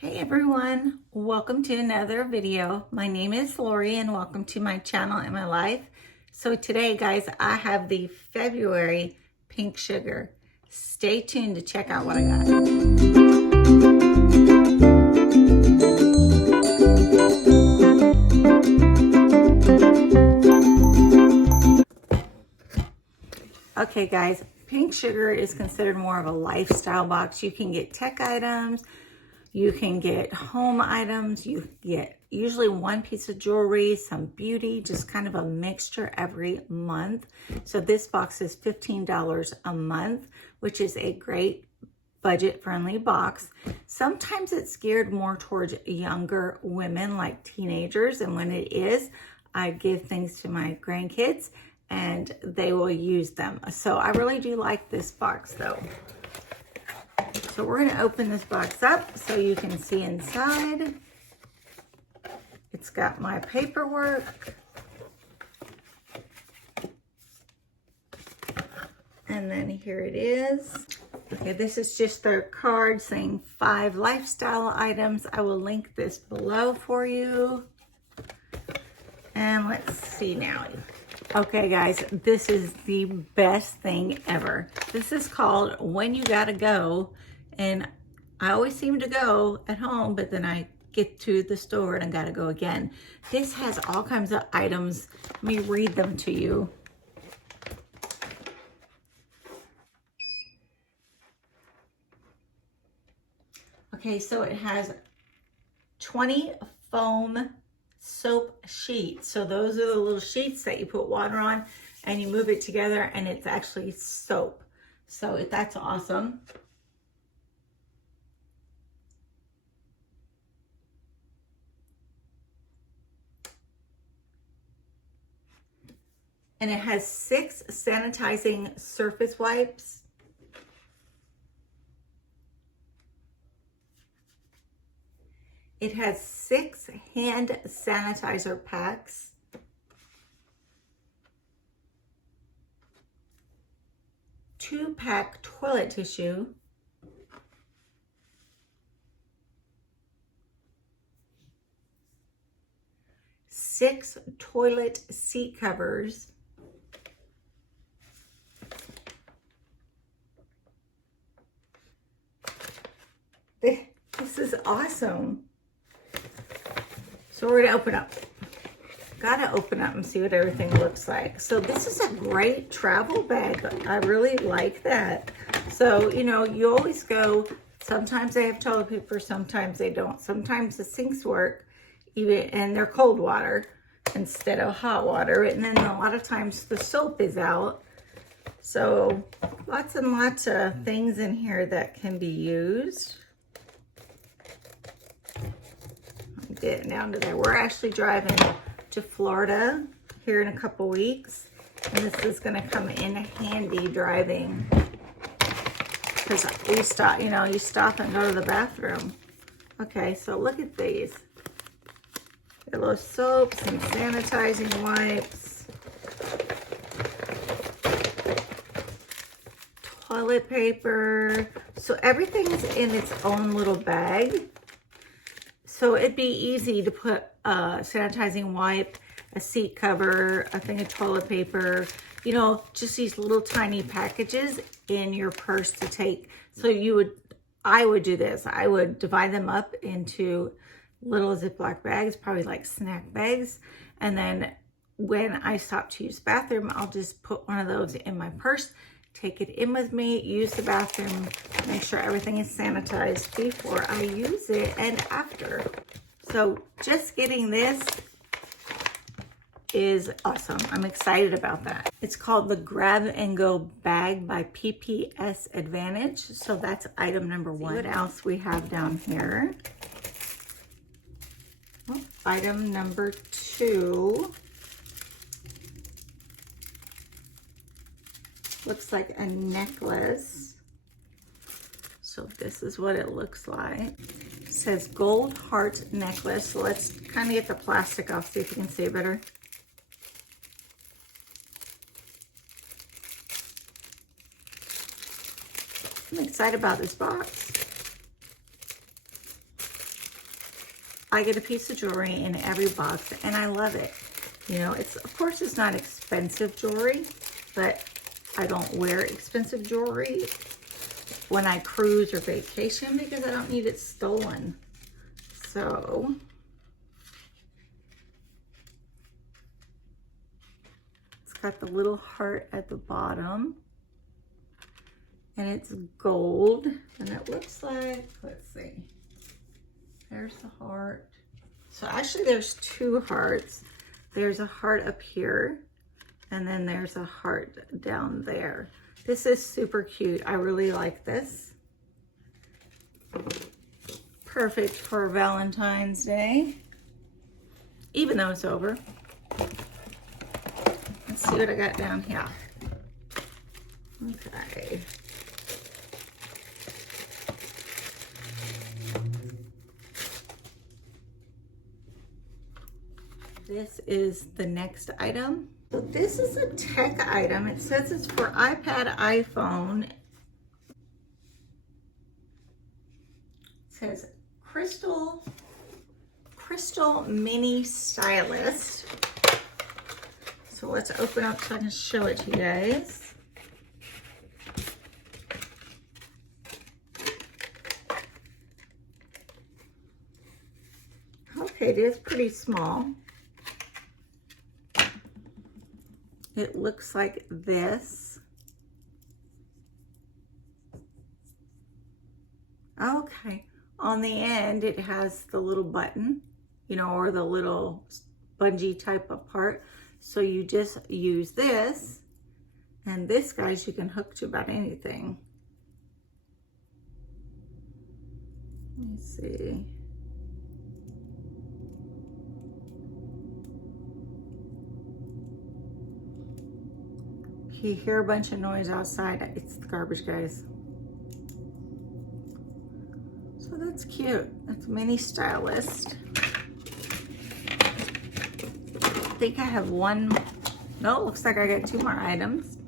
Hey everyone, welcome to another video. My name is Lori and welcome to my channel and my life. So today guys, I have the February pink sugar. Stay tuned to check out what I got. Okay guys, pink sugar is considered more of a lifestyle box. You can get tech items, you can get home items, you get usually one piece of jewelry, some beauty, just kind of a mixture every month. So this box is $15 a month, which is a great budget-friendly box. Sometimes it's geared more towards younger women like teenagers, and when it is, I give things to my grandkids and they will use them. So I really do like this box though. So we're going to open this box up so you can see inside. It's got my paperwork. And then here it is. Okay, this is just their card saying 5 lifestyle items. I will link this below for you. And let's see now. Okay guys, this is the best thing ever. This is called When You Gotta Go. And I always seem to go at home, but then I get to the store and I gotta go again. This has all kinds of items. Let me read them to you. Okay, so it has 20 foam soap sheets. So those are the little sheets that you put water on and you move it together and it's actually soap. So that's awesome. And it has 6 sanitizing surface wipes. It has 6 hand sanitizer packs. Two-pack toilet tissue. Six toilet seat covers. This is awesome. So we're gonna open up. Gotta open up and see what everything looks like. So this is a great travel bag. I really like that. So, you know, you always go, sometimes they have toilet paper, sometimes they don't. Sometimes the sinks work, even, and they're cold water instead of hot water. And then a lot of times the soap is out. So lots and lots of things in here that can be used. Get down to there. We're actually driving to Florida here in a couple weeks, and this is going to come in handy driving because we stop, you know, you stop and go to the bathroom. Okay, so look at these. They're little soaps and sanitizing wipes, toilet paper. So everything's in its own little bag. So it'd be easy to put a sanitizing wipe, a seat cover, a thing of toilet paper, you know, just these little tiny packages in your purse to take. So I would do this. I would divide them up into little Ziploc bags, probably like snack bags. And then when I stop to use the bathroom, I'll just put one of those in my purse, take it in with me, use the bathroom, make sure everything is sanitized before I use it and after. So just getting this is awesome. I'm excited about that. It's called the Grab and Go Bag by PPS Advantage. So that's item number 1. What else we have down here? Well, item number 2. Looks like a necklace. So this is what it looks like. It says gold heart necklace. So let's kind of get the plastic off, see if you can see it better. I'm excited about this box. I get a piece of jewelry in every box, and I love it. You know, it's, of course, it's not expensive jewelry, but I don't wear expensive jewelry when I cruise or vacation because I don't need it stolen. So it's got the little heart at the bottom, and it's gold, and it looks like, let's see, there's the heart. So actually there's two hearts. There's a heart up here, and then there's a heart down there. This is super cute. I really like this. Perfect for Valentine's Day, even though it's over. Let's see what I got down here. Okay. This is the next item. So this is a tech item. It says it's for iPad, iPhone. It says Crystal Mini Stylist. So let's open up so I can show it to you guys. Okay, it is pretty small. It looks like this. Okay, on the end it has the little button, you know, or the little bungee type of part. So you just use this, and this, guys, you can hook to about anything. Let me see. If you hear a bunch of noise outside, it's the garbage, guys. So that's cute. That's Mini Stylist. I think I have one. No, it looks like I got two more items.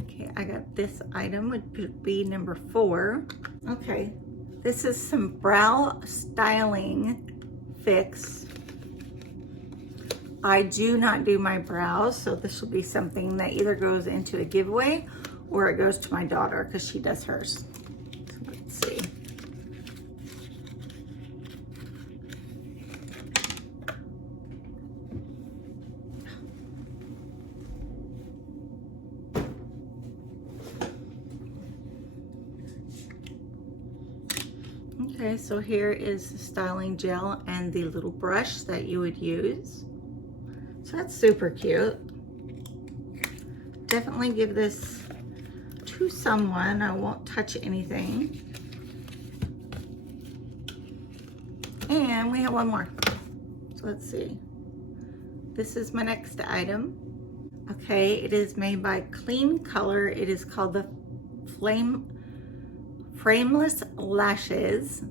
Okay, I got this item, would be number 4. Okay, this is some brow styling fix. I do not do my brows, so this will be something that either goes into a giveaway or it goes to my daughter because she does hers. So let's see. Okay, so here is the styling gel and the little brush that you would use. So that's super cute. Definitely give this to someone. I won't touch anything. And we have one more. So let's see. This is my next item. Okay, it is made by Clean Color. It is called the Frameless Lashes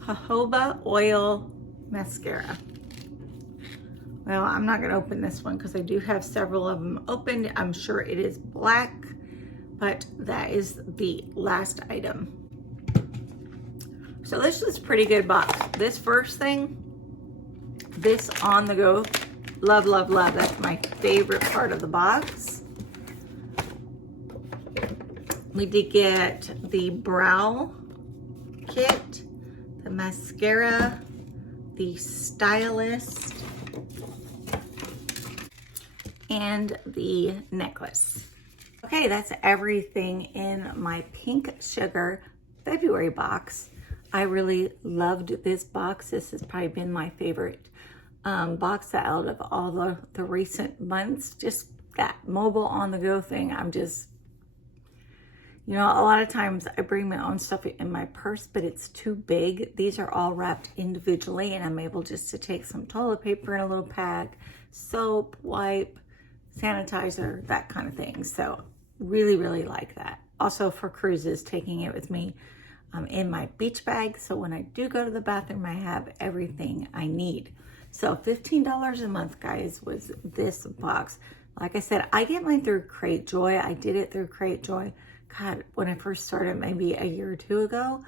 Jojoba Oil Mascara. Well, I'm not gonna open this one because I do have several of them opened. I'm sure it is black, but that is the last item. So this is a pretty good box. This first thing, this on the go, love, love, love. That's my favorite part of the box. We did get the brow kit, the mascara, the stylist, and the necklace. Okay, that's everything in my Pink Sugar February box. I really loved this box. This has probably been my favorite box out of all the recent months. Just that mobile on the go thing. I'm just, you know, a lot of times I bring my own stuff in my purse, but it's too big. These are all wrapped individually, and I'm able just to take some toilet paper in a little pack, soap, wipe, sanitizer, that kind of thing. So really, really like that. Also for cruises, taking it with me in my beach bag. So when I do go to the bathroom, I have everything I need. So $15 a month, guys, was this box. Like I said, I get mine through Cratejoy. I did it through Cratejoy, God, when I first started, maybe a year or two ago.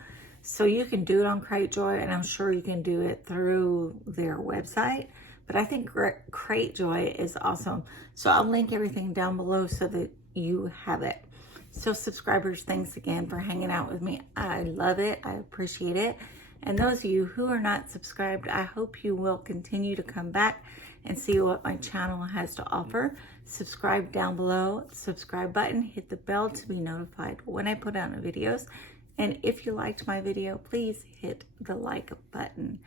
So you can do it on Cratejoy, and I'm sure you can do it through their website. But I think Cratejoy is awesome. So I'll link everything down below so that you have it. So subscribers, thanks again for hanging out with me. I love it. I appreciate it. And those of you who are not subscribed, I hope you will continue to come back and see what my channel has to offer. Subscribe down below, subscribe button, hit the bell to be notified when I put out new videos. And if you liked my video, please hit the like button.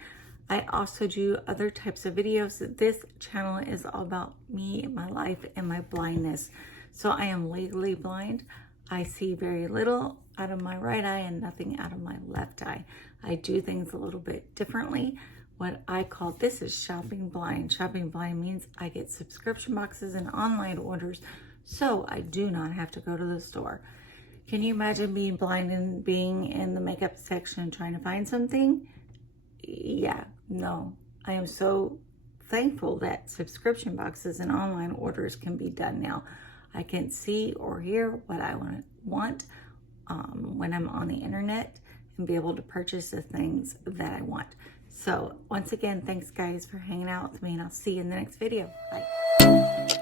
I also do other types of videos. This channel is all about me, my life, and my blindness. So I am legally blind. I see very little out of my right eye and nothing out of my left eye. I do things a little bit differently. What I call this is shopping blind. Shopping blind means I get subscription boxes and online orders, so I do not have to go to the store. Can you imagine being blind and being in the makeup section trying to find something? Yeah, no. I am so thankful that subscription boxes and online orders can be done now. I can see or hear what I want when I'm on the internet and be able to purchase the things that I want. So once again, thanks guys for hanging out with me, and I'll see you in the next video. Bye.